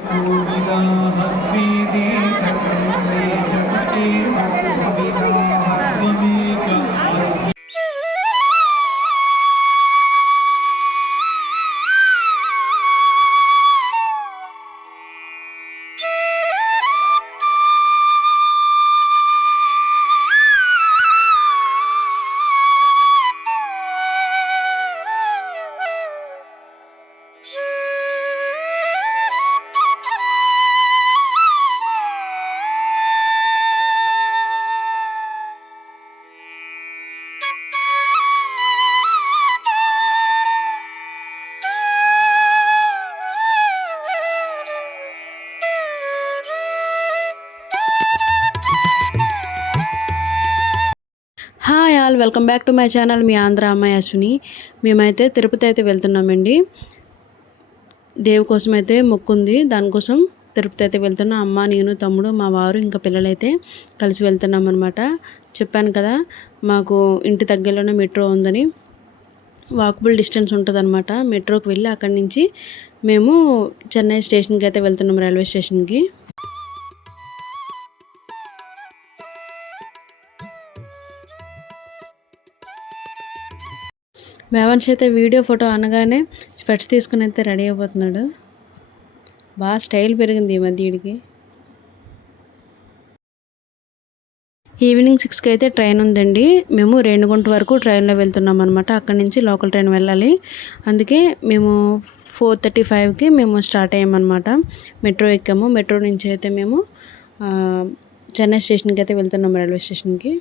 Thank you. All welcome back to my channel. మీ ఆంధ్ర అమ్మాయి అశ్విని. మేమైతే తిరుపతి అయితే వెళ్తున్నామండి. దేవు కోసం అయితే మొక్కుంది. దానికోసం తిరుపతి అయితే వెళ్తున్నాం. అమ్మ నేను తమ్ముడు మా వారు ఇంకా పిల్లలైతే కలిసి వెళ్తున్నాం అనమాట చెప్పాను కదా మాకు ఇంటి దగ్గరలోనే మెట్రో ఉందని. వాకబుల్ డిస్టెన్స్ ఉంటుంది అనమాట మెట్రోకి వెళ్ళి అక్కడి నుంచి మేము చెన్నై స్టేషన్కి అయితే వెళ్తున్నాం రైల్వే స్టేషన్కి. మేవన్స్ అయితే వీడియో ఫోటో అనగానే స్పెట్స్ తీసుకుని అయితే రెడీ అయిపోతున్నాడు. బాగా స్టైల్ పెరిగింది ఈ మధ్య వీడికి ఈవినింగ్ సిక్స్కి అయితే ట్రైన్ ఉందండి. మేము రేణుగుంట వరకు ట్రైన్లో వెళ్తున్నాం అనమాట అక్కడి నుంచి లోకల్ ట్రైన్ వెళ్ళాలి. అందుకే మేము ఫోర్ థర్టీ ఫైవ్కి మేము స్టార్ట్ అయ్యామన్నమాట మెట్రో ఎక్కాము. మెట్రో నుంచి అయితే మేము చెన్నై స్టేషన్కి అయితే వెళ్తున్నాం రైల్వే స్టేషన్కి.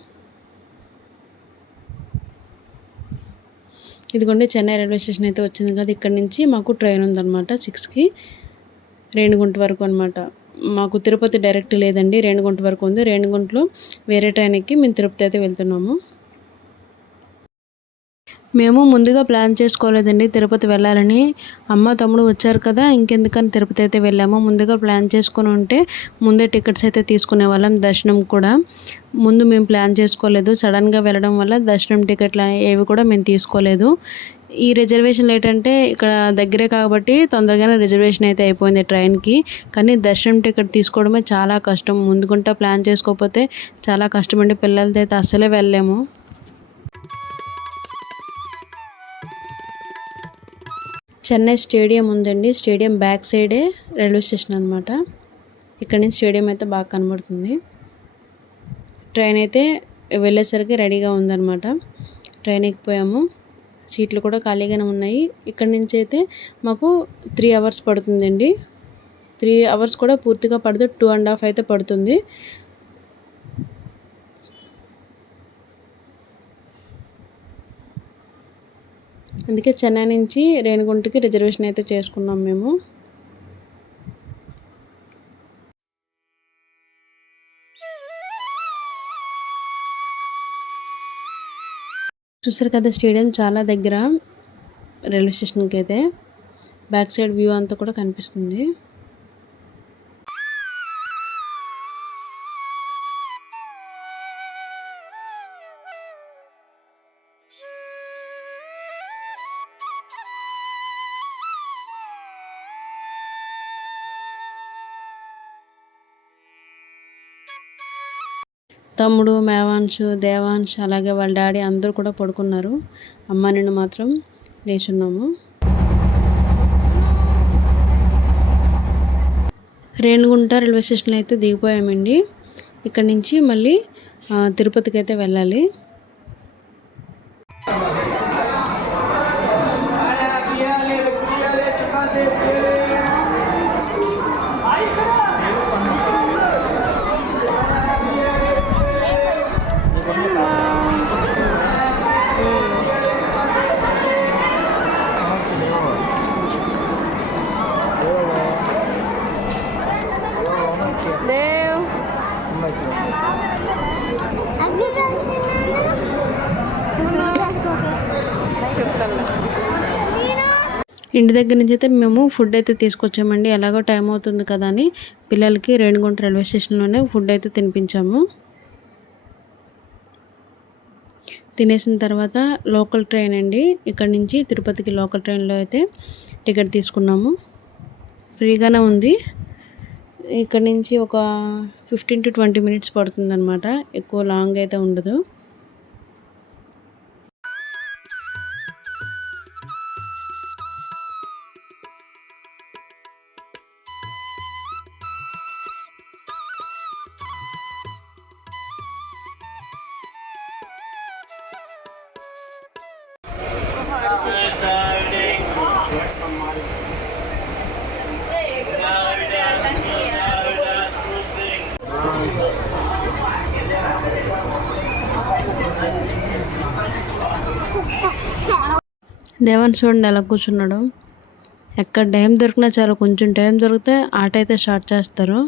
ఇదిగోండి చెన్నై రైల్వే స్టేషన్ అయితే వచ్చింది కదా ఇక్కడ నుంచి మాకు ట్రైన్ ఉందన్నమాట సిక్స్కి. రేణిగుంట వరకు అనమాట మాకు తిరుపతి డైరెక్ట్ లేదండి రేణిగుంట వరకు ఉంది. రేణిగుంటలో వేరే ట్రైన్ ఎక్కి మేము తిరుపతి అయితే వెళ్తున్నాము. మేము ముందుగా ప్లాన్ చేసుకోలేదండి తిరుపతి వెళ్ళాలని. అమ్మ తమ్ముడు వచ్చారు కదా ఇంకెందుకని తిరుపతి అయితే వెళ్ళాము. ముందుగా ప్లాన్ చేసుకుని ఉంటే ముందే టికెట్స్ అయితే తీసుకునే వాళ్ళం దర్శనం కూడా. ముందు మేము ప్లాన్ చేసుకోలేదు. సడన్గా వెళ్ళడం వల్ల దర్శనం టికెట్లు ఏవి కూడా మేము తీసుకోలేదు. ఈ రిజర్వేషన్ ఏంటంటే ఇక్కడ దగ్గరే కాబట్టి తొందరగానే రిజర్వేషన్ అయితే అయిపోయింది ట్రైన్కి. కానీ దర్శనం టికెట్ తీసుకోవడమే చాలా కష్టం. ముందుకుంటా ప్లాన్ చేసుకోకపోతే చాలా కష్టం అండి పిల్లలతో అయితే అస్సలే వెళ్ళలేము. చెన్నై స్టేడియం ఉందండి. స్టేడియం బ్యాక్ సైడే రైల్వే స్టేషన్ అనమాట ఇక్కడ నుంచి స్టేడియం అయితే బాగా కనబడుతుంది. ట్రైన్ అయితే వెళ్ళేసరికి రెడీగా ఉందన్నమాట. ట్రైన్ ఎక్కిపోయాము. సీట్లు కూడా ఖాళీగానే ఉన్నాయి. ఇక్కడ నుంచి అయితే మాకు త్రీ అవర్స్ పడుతుందండి. త్రీ అవర్స్ కూడా పూర్తిగా పడదు. టూ అండ్ హాఫ్ అయితే పడుతుంది. అందుకే చెన్నై నుంచి రేణిగుంటకి రిజర్వేషన్ అయితే చేసుకున్నాం మేము. చూసారు కదా స్టేడియం చాలా దగ్గర రైల్వే స్టేషన్కి అయితే. బ్యాక్ సైడ్ వ్యూ అంతా కూడా కనిపిస్తుంది. తమ్ముడు మేవాంశు దేవాంశ్ అలాగే వాళ్ళ డాడీ అందరూ కూడా పడుకున్నారు. అమ్మ నేను మాత్రం లేచున్నాము. రేణుగుంట రైల్వే స్టేషన్లో అయితే దిగిపోయామండి. ఇక్కడ నుంచి మళ్ళీ తిరుపతికి అయితే వెళ్ళాలి. ఇంటి దగ్గర నుంచి అయితే మేము ఫుడ్ అయితే తీసుకొచ్చామండి. ఎలాగో టైం అవుతుంది కదా అని పిల్లలకి రేణిగుంట రైల్వే స్టేషన్లోనే ఫుడ్ అయితే తినిపించాము. తినేసిన తర్వాత లోకల్ ట్రైన్ అండి. ఇక్కడ నుంచి తిరుపతికి లోకల్ ట్రైన్లో అయితే టికెట్ తీసుకున్నాము. ఫ్రీగానే ఉంది. ఇక్కడ నుంచి ఒక ఫిఫ్టీన్ టు ట్వంటీ మినిట్స్ పడుతుందన్నమాట. ఎక్కువ లాంగ్ అయితే ఉండదు. దేవన్ చూడండి ఎలా కూర్చున్నాడు. ఎక్కడ టైం దొరికినా చాలు కొంచెం టైం దొరికితే ఆట అయితే స్టార్ట్ చేస్తారు.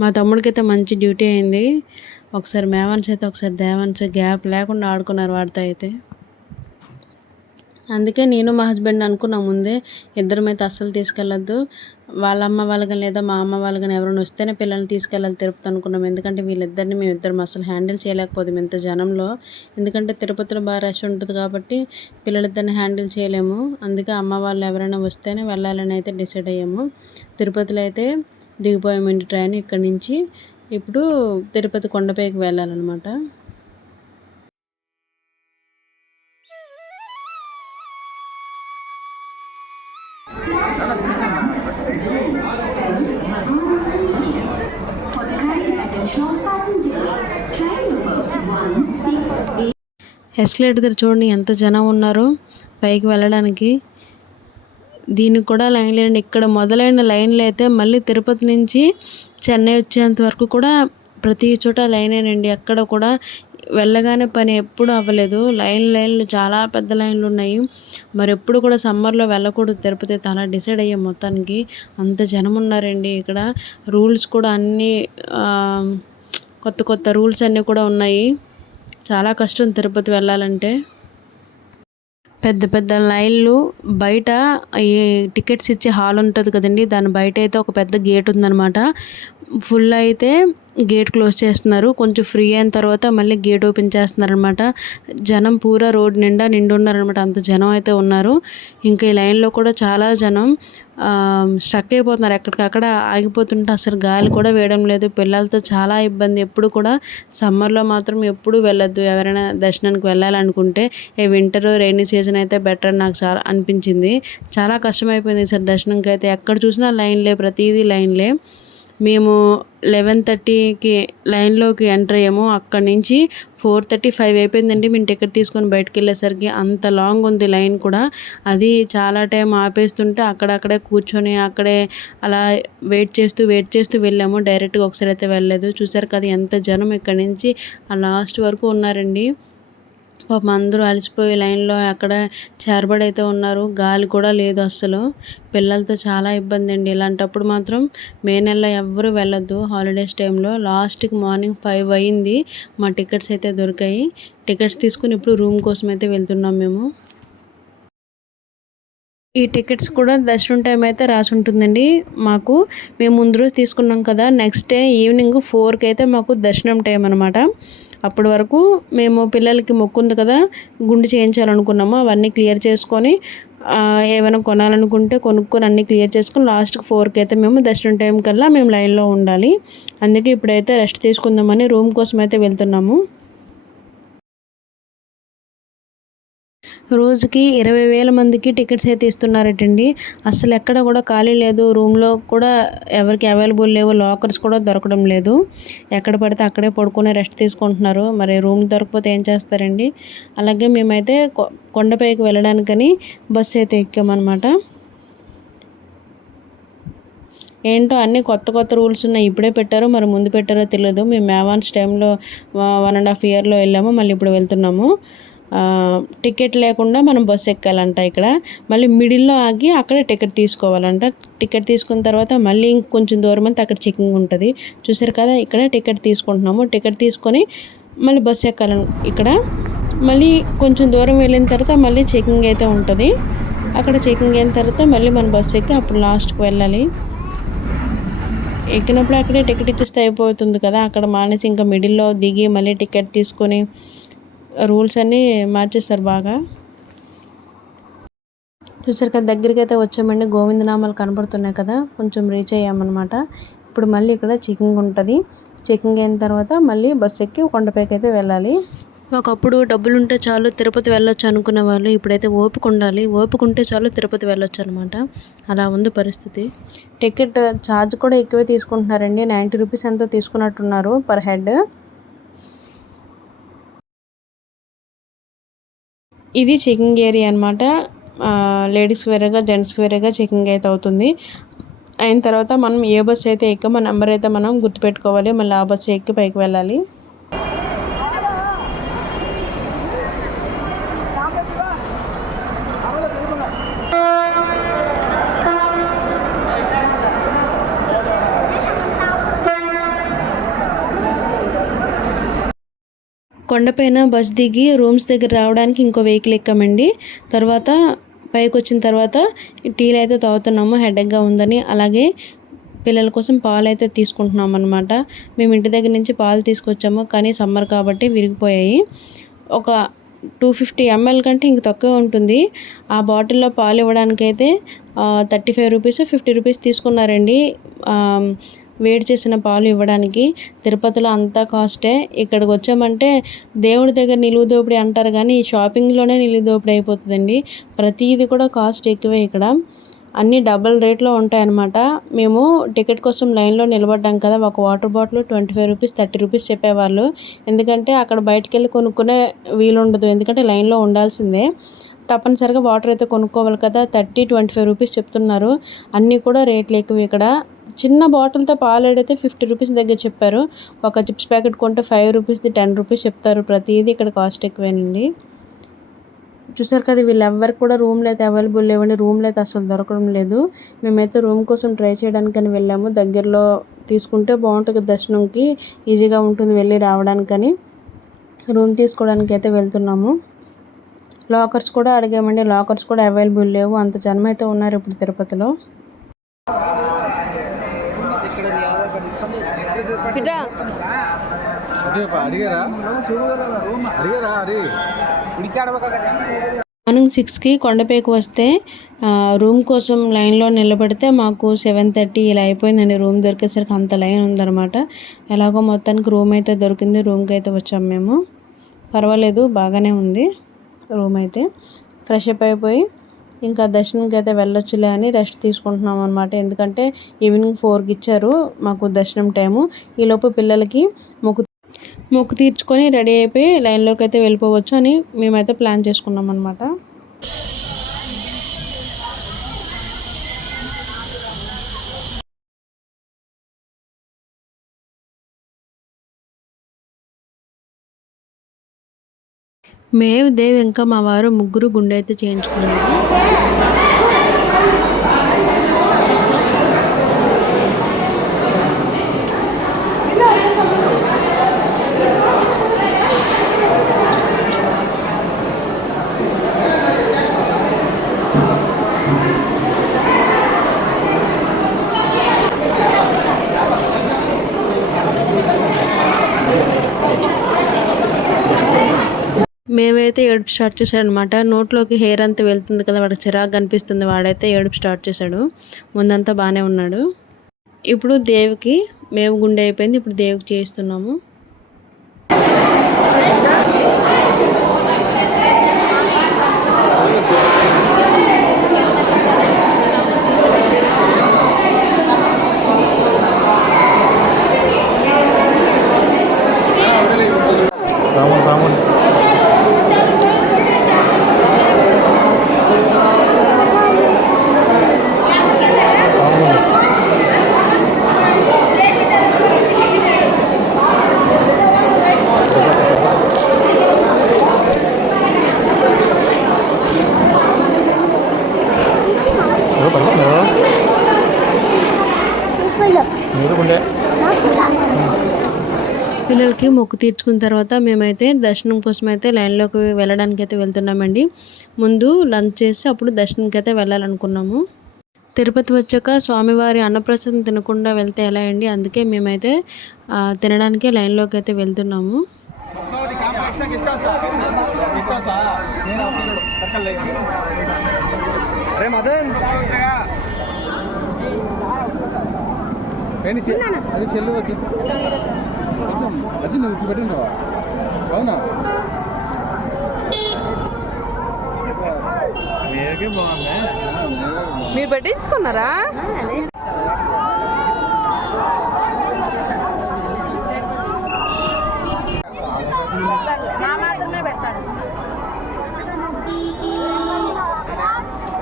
మా తమ్ముడికి అయితే మంచి డ్యూటీ అయింది. ఒకసారి మేవన్స్ అయితే ఒకసారి దేవన్స్ గ్యాప్ లేకుండా ఆడుకున్నారు వాడితో అయితే. అందుకే నేను మా హస్బెండ్ అనుకున్నా ముందే ఇద్దరం అయితే అస్సలు తీసుకెళ్ళొద్దు. వాళ్ళ అమ్మ వాళ్ళు కానీ లేదా మా అమ్మ వాళ్ళు కానీ ఎవరైనా వస్తేనే పిల్లల్ని తీసుకెళ్ళాలి తిరుపతి అనుకున్నాం. ఎందుకంటే వీళ్ళిద్దరిని మేము ఇద్దరం అసలు హ్యాండిల్ చేయలేకపోతాం ఇంత జనంలో. ఎందుకంటే తిరుపతిలో బాగా రష్ ఉంటుంది కాబట్టి పిల్లలిద్దరిని హ్యాండిల్ చేయలేము. అందుకే అమ్మ వాళ్ళు ఎవరైనా వస్తేనే వెళ్ళాలని అయితే డిసైడ్ అయ్యాము. తిరుపతిలో అయితే దిగిపోయామండి ట్రైన్ ఇక్కడి నుంచి. ఇప్పుడు తిరుపతి కొండపైకి వెళ్ళాలన్నమాట. ఎస్కలేటర్ దగ్గర చూడండి ఎంత జనం ఉన్నారో పైకి వెళ్ళడానికి. దీనికి కూడా లైన్ లేండి ఇక్కడ మొదలైన లైన్లు అయితే మళ్ళీ తిరుపతి నుంచి చెన్నై వచ్చేంత వరకు కూడా ప్రతి చోట లైనేనండి. అక్కడ కూడా వెళ్ళగానే పని ఎప్పుడు అవ్వలేదు. లైన్ లైన్లు చాలా పెద్ద లైన్లు ఉన్నాయి. మరి ఎప్పుడు కూడా సమ్మర్లో వెళ్ళకూడదు తిరుపతి అలా డిసైడ్ అయ్యే మొత్తానికి. అంత జనం ఉన్నారండి ఇక్కడ. రూల్స్ కూడా అన్నీ కొత్త కొత్త రూల్స్ అన్నీ కూడా ఉన్నాయి. చాలా కష్టం తిరుపతి వెళ్ళాలంటే. పెద్ద పెద్ద లైన్లు బయట ఈ టికెట్స్ ఇచ్చే హాల్ ఉంటుంది కదండి దాని బయట అయితే ఒక పెద్ద గేట్ ఉందన్నమాట. ఫుల్ అయితే గేట్ క్లోజ్ చేస్తున్నారు. కొంచెం ఫ్రీ అయిన తర్వాత మళ్ళీ గేట్ ఓపెన్ చేస్తున్నారు అనమాట జనం పూరా రోడ్ నిండా నిండు ఉన్నారనమాట అంత జనం అయితే ఉన్నారు. ఇంకా ఈ లైన్లో కూడా చాలా జనం స్ట్రక్ అయిపోతున్నారు. ఎక్కడికక్కడ ఆగిపోతుంటే అసలు గాలి కూడా వేయడం లేదు. పిల్లలతో చాలా ఇబ్బంది. ఎప్పుడు కూడా సమ్మర్లో మాత్రం ఎప్పుడు వెళ్ళొద్దు. ఎవరైనా దర్శనానికి వెళ్ళాలనుకుంటే ఏ వింటర్ రైనీ సీజన్ అయితే బెటర్ నాకు చాలా అనిపించింది. చాలా కష్టమైపోయింది సార్ దర్శనంకి అయితే ఎక్కడ చూసినా లైన్లే ప్రతిదీ లైన్లే. మేము లెవెన్ థర్టీకి లైన్లోకి ఎంటర్ అయ్యాము. అక్కడి నుంచి ఫోర్ థర్టీ ఫైవ్ అయిపోయిందండి. మేము టికెట్ తీసుకొని బయటకు వెళ్ళేసరికి అంత లాంగ్ ఉంది లైన్ కూడా. అది చాలా టైం ఆపేస్తుంటే అక్కడక్కడే కూర్చొని అక్కడే అలా వెయిట్ చేస్తూ వెయిట్ చేస్తూ వెళ్ళాము. డైరెక్ట్గా ఒకసారి అయితే వెళ్ళలేదు. చూసారు కదా ఎంత జనం ఇక్కడ నుంచి ఆ లాస్ట్ వరకు ఉన్నారండి. పాపం అందరూ అలసిపోయి లైన్లో అక్కడ చేరబడి అయితే ఉన్నారు. గాలి కూడా లేదు అస్సలు. పిల్లలతో చాలా ఇబ్బంది అండి. ఇలాంటప్పుడు మాత్రం మే నెలలో ఎవ్వరూ వెళ్ళొద్దు. హాలిడేస్ టైంలో లాస్ట్కి మార్నింగ్ ఫైవ్ అయింది. మా టికెట్స్ అయితే దొరికాయి. టికెట్స్ తీసుకుని ఇప్పుడు రూమ్ కోసం అయితే వెళ్తున్నాం మేము. ఈ టికెట్స్ కూడా దర్శనం టైం అయితే రాసి ఉంటుందండి. మాకు మేము ముందు రోజు తీసుకున్నాం కదా. నెక్స్ట్ డే ఈవినింగ్ ఫోర్కి అయితే మాకు దర్శనం టైం అనమాట అప్పటి వరకు మేము పిల్లలకి మొక్కుంది కదా గుండు చేయించాలనుకున్నాము అవన్నీ క్లియర్ చేసుకొని ఏమైనా కొనాలనుకుంటే కొనుక్కొని అన్నీ క్లియర్ చేసుకొని లాస్ట్కి ఫోర్కి అయితే మేము దర్శనం టైం కల్లా మేము లైన్లో ఉండాలి. అందుకే ఇప్పుడైతే రెస్ట్ తీసుకుందామని రూమ్ కోసం అయితే వెళ్తున్నాము. రోజుకి ఇరవై వేల మందికి టికెట్స్ అయితే ఇస్తున్నారటండి. అసలు ఎక్కడ కూడా ఖాళీ లేదు. రూమ్లో కూడా ఎవరికి అవైలబుల్ లేవు. లాకర్స్ కూడా దొరకడం లేదు. ఎక్కడ పడితే అక్కడే పడుకొని రెస్ట్ తీసుకుంటున్నారు. మరి రూమ్ దొరకపోతే ఏం చేస్తారండి? అలాగే మేమైతే కొండపైకి వెళ్ళడానికని బస్సు అయితే ఎక్కామన్నమాట. ఏంటో అన్నీ కొత్త కొత్త రూల్స్ ఉన్నాయి. ఇప్పుడే పెట్టారో మరి ముందు పెట్టారో తెలియదు మేము మేవాన్స్ టైంలో వన్ అండ్ హాఫ్ ఇయర్లో వెళ్ళాము. మళ్ళీ ఇప్పుడు వెళ్తున్నాము. టికెట్ లేకుండా మనం బస్సు ఎక్కాలంట ఇక్కడ. మళ్ళీ మిడిల్లో ఆగి అక్కడ టికెట్ తీసుకోవాలంట. టికెట్ తీసుకున్న తర్వాత మళ్ళీ ఇంకొంచెం దూరం అంతా అక్కడ చెకింగ్ ఉంటుంది. చూసారు కదా ఇక్కడ టికెట్ తీసుకుంటున్నాము. టికెట్ తీసుకొని మళ్ళీ బస్సు ఎక్కాలని ఇక్కడ. మళ్ళీ కొంచెం దూరం వెళ్ళిన తర్వాత మళ్ళీ చెకింగ్ అయితే ఉంటుంది. అక్కడ చెకింగ్ అయిన తర్వాత మళ్ళీ మన బస్సు ఎక్కి అప్పుడు లాస్ట్కి వెళ్ళాలి. ఎక్కినప్పుడు అక్కడే టికెట్ ఇచ్చేస్తే అయిపోతుంది కదా. అక్కడ మానేసి ఇంకా మిడిల్లో దిగి మళ్ళీ టికెట్ తీసుకొని రూల్స్ అన్నీ మార్చేస్తారు బాగా. చూసారు కదా దగ్గరికి అయితే వచ్చామండి. గోవిందనామాలు కనబడుతున్నాయి కదా కొంచెం రీచ్ అయ్యామన్నమాట. ఇప్పుడు మళ్ళీ ఇక్కడ చెకింగ్ ఉంటుంది. చెకింగ్ అయిన తర్వాత మళ్ళీ బస్సు ఎక్కి కొండపైకి అయితే వెళ్ళాలి. ఒకప్పుడు డబ్బులు ఉంటే చాలు తిరుపతి వెళ్ళొచ్చు అనుకునే వాళ్ళు ఇప్పుడైతే ఓపిక ఉండాలి. ఓపిక ఉంటే చాలు తిరుపతి వెళ్ళొచ్చు అనమాట అలా ఉంది పరిస్థితి. టికెట్ ఛార్జ్ కూడా ఎక్కువే తీసుకుంటున్నారండి. నైంటీ రూపీస్ ఎంతో తీసుకున్నట్టున్నారు పర్ హెడ్ ఇది చెకింగ్ ఏరియా అనమాట లేడీస్ వేరేగా జెంట్స్ వేరేగా చెకింగ్ అయితే అవుతుంది. అయిన తర్వాత మనం ఏ బస్సు అయితే ఎక్కామో నెంబర్ అయితే మనం గుర్తుపెట్టుకోవాలి. మళ్ళీ ఆ బస్సు ఎక్కి పైకి వెళ్ళాలి. కొండపైన బస్ దిగి రూమ్స్ దగ్గర రావడానికి ఇంకో వెహికల్ ఎక్కామండి. తర్వాత పైకి వచ్చిన తర్వాత టీలు అయితే తాగుతున్నాము హెడేక్గా ఉందని. అలాగే పిల్లల కోసం పాలు అయితే తీసుకుంటున్నాం అనమాట మేము ఇంటి దగ్గర నుంచి పాలు తీసుకొచ్చాము కానీ సమ్మర్ కాబట్టి విరిగిపోయాయి. ఒక టూ ఫిఫ్టీ ఎంఎల్ కంటే ఇంక తక్కువ ఉంటుంది. ఆ బాటిల్లో పాలు ఇవ్వడానికైతే thirty five rupees fifty rupees తీసుకున్నారండి. వేడి చేసిన పాలు ఇవ్వడానికి తిరుపతిలో అంతా కాస్టే ఇక్కడికి వచ్చామంటే దేవుడి దగ్గర నిలువ దోపిడీ అంటారు కానీ షాపింగ్లోనే నిలువ దోపిడీ అయిపోతుందండి. ప్రతిదీ కూడా కాస్ట్ ఎక్కువే ఇక్కడ. అన్నీ డబల్ రేట్లో ఉంటాయన్నమాట. మేము టికెట్ కోసం లైన్లో నిలబడ్డాం కదా ఒక water bottle twenty five rupees thirty rupees చెప్పేవాళ్ళు. ఎందుకంటే అక్కడ బయటకు వెళ్ళి కొనుక్కునే వీలు ఉండదు ఎందుకంటే లైన్లో ఉండాల్సిందే. తప్పనిసరిగా వాటర్ అయితే కొనుక్కోవాలి కదా థర్టీ ట్వంటీ ఫైవ్ రూపీస్ చెప్తున్నారు. అన్నీ కూడా రేట్లు ఎక్కువ ఇక్కడ. చిన్న బాటిల్తో పాలేడైతే ఫిఫ్టీ రూపీస్ దగ్గర చెప్పారు. ఒక చిప్స్ ప్యాకెట్ కొంటే ఫైవ్ రూపీస్ది టెన్ రూపీస్ చెప్తారు. ప్రతిదీ ఇక్కడ కాస్ట్ ఎక్కువేనండి. చూసారు కదా వీళ్ళు ఎవరికి కూడా రూమ్లు అయితే అవైలబుల్ లేవండి. రూమ్లు అయితే అసలు దొరకడం లేదు. మేమైతే రూమ్ కోసం ట్రై చేయడానికని వెళ్ళాము. దగ్గరలో తీసుకుంటే బాగుంటుంది దర్శనంకి. ఈజీగా ఉంటుంది వెళ్ళి రావడానికని. రూమ్ తీసుకోవడానికి అయితే వెళ్తున్నాము. లాకర్స్ కూడా అడిగామండి. లాకర్స్ కూడా అవైలబుల్ లేవు. అంత జనం అయితే ఉన్నారు ఇప్పుడు తిరుపతిలో. మార్నింగ్ సిక్స్కి కొండపైకి వస్తే రూమ్ కోసం లైన్లో నిలబడితే మాకు సెవెన్ థర్టీ ఇలా అయిపోయిందండి. రూమ్ దొరికేసరికి అంత లైన్ ఉందన్నమాట. ఎలాగో మొత్తానికి రూమ్ అయితే దొరికింది. రూమ్కి అయితే వచ్చాము మేము. పర్వాలేదు బాగానే ఉంది రూమ్ అయితే. ఫ్రెష్ అప్ అయిపోయి ఇంకా దర్శనంకి అయితే వెళ్ళొచ్చులే అని రెస్ట్ తీసుకుంటున్నాం అనమాట ఎందుకంటే ఈవినింగ్ ఫోర్కి ఇచ్చారు మాకు దర్శనం టైము. ఈలోపు పిల్లలకి మొక్కు మొక్కు తీర్చుకొని రెడీ అయిపోయి లైన్లోకి అయితే వెళ్ళిపోవచ్చు అని మేమైతే ప్లాన్ చేసుకున్నాం అనమాట మేము దేవ్ ఇంకా మా వారు ముగ్గురు గుండె అయితే చేయించుకున్నాము మేమైతే ఏడుపు స్టార్ట్ చేశాడు అనమాట నోట్లోకి హెయిర్ అంతా వెళ్తుంది కదా వాడికి చిరాకు కనిపిస్తుంది వాడైతే ఏడుపు స్టార్ట్ చేశాడు. ముందంతా బాగానే ఉన్నాడు. ఇప్పుడు దేవికి మేము గుండె అయిపోయింది. ఇప్పుడు దేవికి చేయిస్తున్నాము. పిల్లలకి మొక్కు తీర్చుకున్న తర్వాత మేమైతే దర్శనం కోసం అయితే లైన్లోకి వెళ్ళడానికి అయితే వెళ్తున్నామండి. ముందు లంచ్ చేసి అప్పుడు దర్శనంకి అయితే వెళ్ళాలనుకున్నాము. తిరుపతి వచ్చాక స్వామివారి అన్నప్రసాదం తినకుండా వెళ్తే ఎలా అండి? అందుకే మేమైతే తినడానికే లైన్లోకి అయితే వెళ్తున్నాము. అది చెల్లు వచ్చి వచ్చి నువ్వు ఉప్పు పెట్టినావా అవునా మీరు పెట్టించుకున్నారా?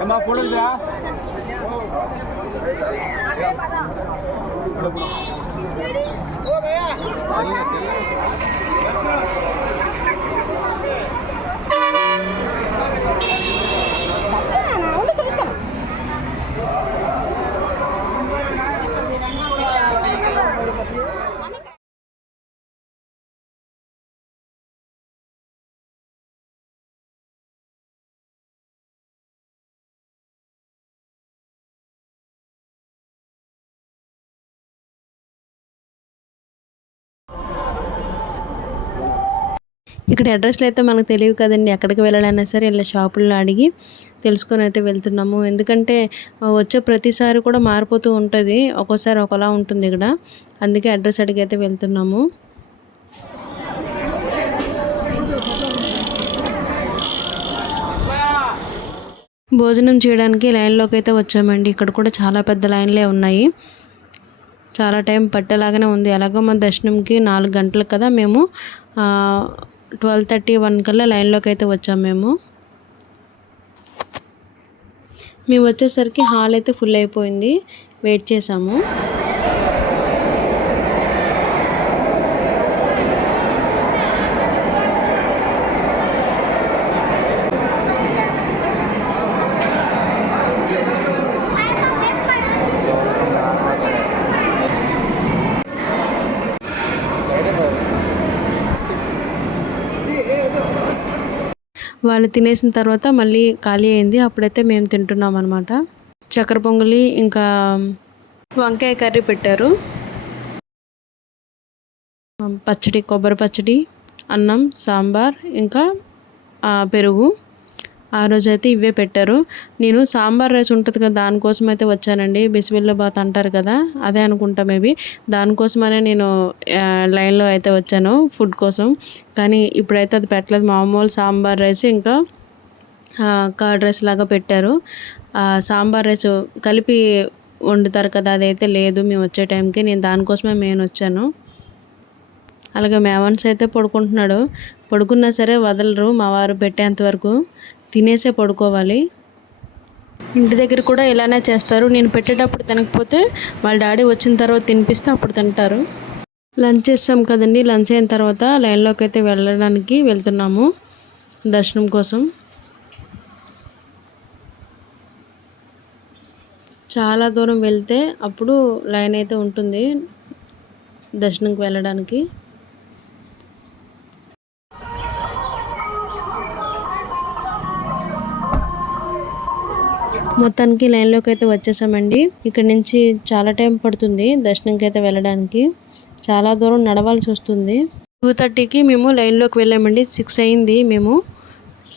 ఏమా పొడుగుదా ఇక్కడ అడ్రస్లు అయితే మనకు తెలియదు కదండి. ఎక్కడికి వెళ్ళాలన్నా సరే ఇలా షాపుల్లో అడిగి తెలుసుకొని అయితే వెళ్తున్నాము. ఎందుకంటే వచ్చే ప్రతిసారి కూడా మారిపోతూ ఉంటుంది. ఒక్కోసారి ఒకలా ఉంటుంది ఇక్కడ. అందుకే అడ్రస్ అడిగి అయితే వెళ్తున్నాము. భోజనం చేయడానికి లైన్లోకి అయితే వచ్చామండి. ఇక్కడ కూడా చాలా పెద్ద లైన్లే ఉన్నాయి. చాలా టైం పట్టేలాగానే ఉంది. ఎలాగో మా దర్శనంకి నాలుగు గంటలు కదా మేము ట్వెల్వ్ థర్టీ వన్ కల్లా లైన్లోకి అయితే వచ్చాము మేము. మేము వచ్చేసరికి హాల్ అయితే ఫుల్ అయిపోయింది. వెయిట్ చేసాము. వాళ్ళు తినేసిన తర్వాత మళ్ళీ ఖాళీ అయింది. అప్పుడైతే మేము తింటున్నాం అనమాట చక్కెర పొంగలి ఇంకా వంకాయ కర్రీ పెట్టారు. పచ్చడి కొబ్బరి పచ్చడి అన్నం సాంబార్ ఇంకా పెరుగు. ఆ రోజు అయితే ఇవే పెట్టారు. నేను సాంబార్ రైస్ ఉంటుంది కదా దానికోసం అయితే వచ్చానండి బిస్మిల్లాబాత్ అంటారు కదా అదే అనుకుంటా మేబీ. దానికోసమనే నేను లైన్లో అయితే వచ్చాను ఫుడ్ కోసం. కానీ ఇప్పుడైతే అది పెట్టలేదు. మామూలు సాంబార్ రైస్ ఇంకా కర్డ్ రైస్ లాగా పెట్టారు. సాంబార్ రైస్ కలిపి వండుతారు కదా అదైతే లేదు. మేము వచ్చే టైంకి నేను దానికోసమే నేను వచ్చాను. అలాగే మేవన్స్ అయితే పడుకుంటున్నాడు. పడుకున్నా సరే వదలరు. మా వారు పెట్టేంత వరకు. తినేసే పడుకోవాలి. ఇంటి దగ్గర కూడా ఇలానే చేస్తారు. నేను పెట్టేటప్పుడు తినకపోతే వాళ్ళ డాడీ వచ్చిన తర్వాత తినిపిస్తే అప్పుడు తింటారు. లంచ్ చేస్తాం కదండి. లంచ్ అయిన తర్వాత లైన్లోకి అయితే వెళ్ళడానికి వెళ్తున్నాము దర్శనం కోసం. చాలా దూరం వెళ్తే అప్పుడు లైన్ అయితే ఉంటుంది దర్శనంకి వెళ్ళడానికి. మొత్తానికి లైన్లోకి అయితే వచ్చేసామండి. ఇక్కడ నుంచి చాలా టైం పడుతుంది దర్శనంకి అయితే వెళ్ళడానికి. చాలా దూరం నడవాల్సి వస్తుంది. టూ థర్టీకి మేము లైన్లోకి వెళ్ళామండి. సిక్స్ అయింది మేము.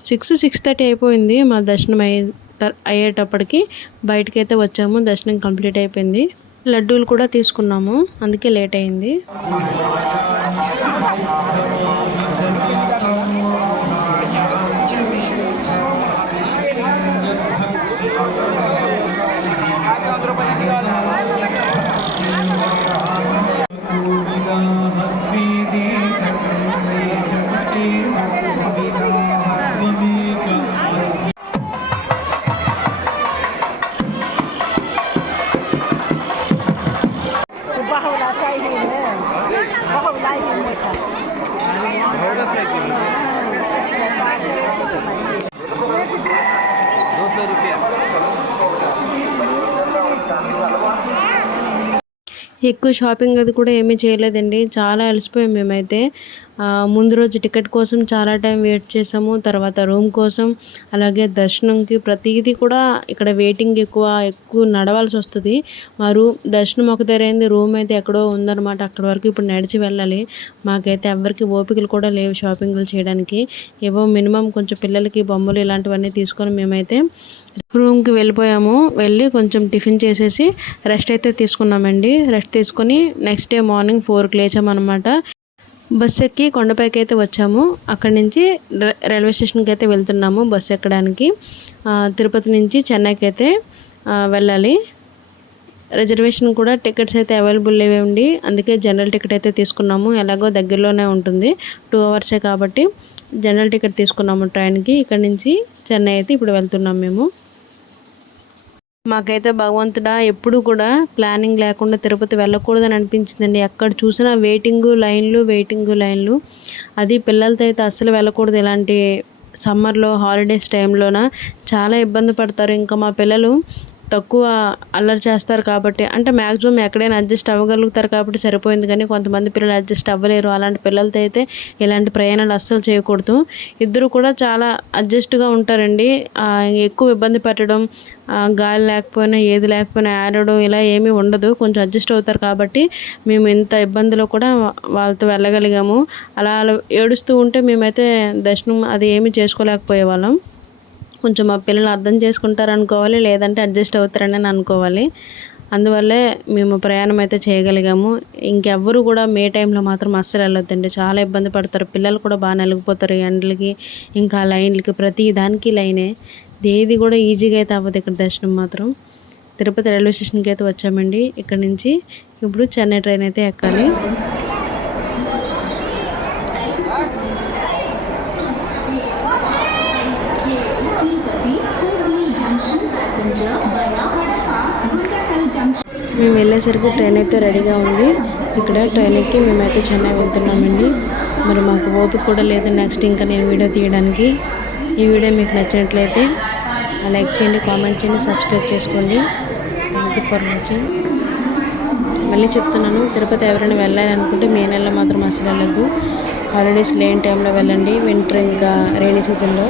సిక్స్ సిక్స్ థర్టీ అయిపోయింది మా దర్శనం అయ్యే త- అయ్యేటప్పటికి. బయటకి అయితే వచ్చాము. దర్శనం కంప్లీట్ అయిపోయింది. లడ్డూలు కూడా తీసుకున్నాము. అందుకే లేట్ అయింది. ఎక్కువ షాపింగ్ అది కూడా ఏమీ చేయలేదండి. చాలా అలసిపోయాం మేమైతే. ముందు రోజు టికెట్ కోసం చాలా టైం వెయిట్ చేసాము. తర్వాత రూమ్ కోసం అలాగే దర్శనంకి ప్రతిదీ కూడా ఇక్కడ వెయిటింగ్ ఎక్కువ ఎక్కువ నడవాల్సి వస్తుంది. మా రూమ్ దర్శనం ఒక దగ్గరైంది రూమ్ అయితే ఎక్కడో ఉందన్నమాట. అక్కడ వరకు ఇప్పుడు నడిచి వెళ్ళాలి. మాకైతే ఎవరికి ఓపికలు కూడా లేవు షాపింగ్లు చేయడానికి. ఏవో మినిమం కొంచెం పిల్లలకి బొమ్మలు ఇలాంటివన్నీ తీసుకొని మేమైతే రూమ్కి వెళ్ళిపోయాము. వెళ్ళి కొంచెం టిఫిన్ చేసేసి రెస్ట్ అయితే తీసుకున్నామండి. రెస్ట్ తీసుకొని నెక్స్ట్ డే మార్నింగ్ ఫోర్కి లేచామన్నమాట. బస్ ఎక్కి కొండపైకి అయితే వచ్చాము. అక్కడి నుంచి రైల్వే స్టేషన్కి అయితే వెళ్తున్నాము బస్ ఎక్కడానికి. తిరుపతి నుంచి చెన్నైకి అయితే వెళ్ళాలి. రిజర్వేషన్ కూడా టికెట్స్ అయితే అవైలబుల్ లేవండి అందుకే జనరల్ టికెట్ అయితే తీసుకున్నాము. ఎలాగో దగ్గరలోనే ఉంటుంది టూ అవర్సే కాబట్టి జనరల్ టికెట్ తీసుకున్నాము ట్రైన్కి. ఇక్కడ నుంచి చెన్నై అయితే ఇప్పుడు వెళ్తున్నాం మేము. మాకైతే భగవంతుడా ఎప్పుడు కూడా ప్లానింగ్ లేకుండా తిరుపతి వెళ్ళకూడదని అనిపించిందండి. ఎక్కడ చూసినా వెయిటింగ్ లైన్లు వెయిటింగ్ లైన్లు. అది పిల్లలతో అయితే అస్సలు వెళ్ళకూడదు. ఇలాంటి సమ్మర్లో హాలిడేస్ టైంలోన చాలా ఇబ్బంది పడతారు. ఇంకా మా పిల్లలు తక్కువ అల్లరి చేస్తారు కాబట్టి అంటే మ్యాక్సిమం ఎక్కడైనా అడ్జస్ట్ అవ్వగలుగుతారు కాబట్టి సరిపోయింది కానీ కొంతమంది పిల్లలు అడ్జస్ట్ అవ్వలేరు. అలాంటి పిల్లలతో అయితే ఇలాంటి ప్రయాణాలు అస్సలు చేయకూడదు. ఇద్దరు కూడా చాలా అడ్జస్ట్గా ఉంటారండి. ఎక్కువ ఇబ్బంది పెట్టడం గాలి లేకపోయినా ఏది లేకపోయినా ఆడడం ఇలా ఏమీ ఉండదు. కొంచెం అడ్జస్ట్ అవుతారు కాబట్టి మేము ఇంత ఇబ్బందిలో కూడా వాళ్ళతో వెళ్ళగలిగాము. అలా అలా ఏడుస్తూ ఉంటే మేమైతే దర్శనం అది ఏమీ చేసుకోలేకపోయే వాళ్ళం కొంచెం మా పిల్లలు అర్థం చేసుకుంటారు అనుకోవాలి లేదంటే అడ్జస్ట్ అవుతారని అనుకోవాలి. అందువల్లే మేము ప్రయాణం అయితే చేయగలిగాము. ఇంకెవ్వరు కూడా మే టైంలో మాత్రం అస్సలు వెళ్ళొద్దండి. చాలా ఇబ్బంది పడతారు. పిల్లలు కూడా బాగా నలిగిపోతారు. ఎండలకి ఇంకా లైన్లకి ప్రతి దానికి లైనే. ఏది కూడా ఈజీగా అయితే అవ్వదు ఇక్కడ దర్శనం మాత్రం. తిరుపతి రైల్వే స్టేషన్కి అయితే వచ్చామండి. ఇక్కడ నుంచి ఇప్పుడు చెన్నై ట్రైన్ అయితే ఎక్కాలి. వెళ్ళేసరికి ట్రైన్ అయితే రెడీగా ఉంది. ఇక్కడ ట్రైన్ ఎక్కి మేమైతే చెన్నై వెళ్తున్నామండి. మరి మాకు ఓపిక కూడా లేదు నెక్స్ట్ ఇంకా నేను వీడియో తీయడానికి. ఈ వీడియో మీకు నచ్చినట్లయితే లైక్ చేయండి కామెంట్ చేయండి సబ్స్క్రైబ్ చేసుకోండి. థ్యాంక్ యూ ఫర్ వాచింగ్ మళ్ళీ చెప్తున్నాను తిరుపతి ఎవరైనా వెళ్ళాలి అనుకుంటే మే నెలలో మాత్రం అసలు వెళ్ళద్దు. హాలిడేస్ లేని టైంలో వెళ్ళండి. వింటర్ ఇంకా రైనీ సీజన్లో